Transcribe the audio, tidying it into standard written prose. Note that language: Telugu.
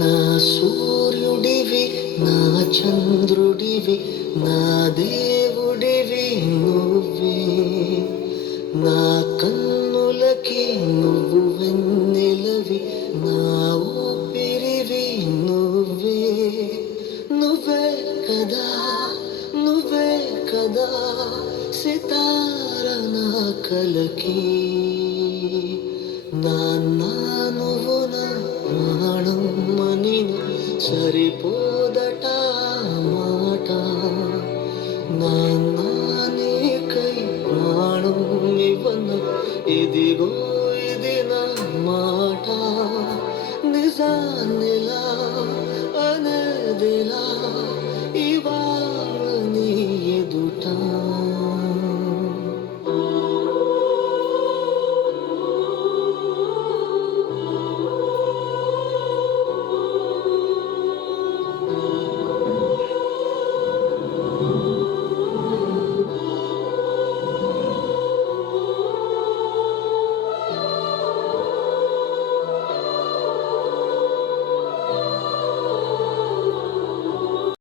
నా సూర్యుడివి, నా చంద్రుడివి, నా దేవుడివి నువ్వే. నా కన్నులకి నువ్వు వెన్నెలవి, నా ఊపిరివి నువ్వే. నువ్వే కదా, నువ్వే కదా సితార నా కలకి. నాన్న నువ్వు నా ప్రాణం మనిన సరిపోదట మాట. నాన్న నీకై ప్రాణం ఇవ్వన ఇదిగో ఇది నా మాట. నిజాన్నిలా అనేదిలా ఇవా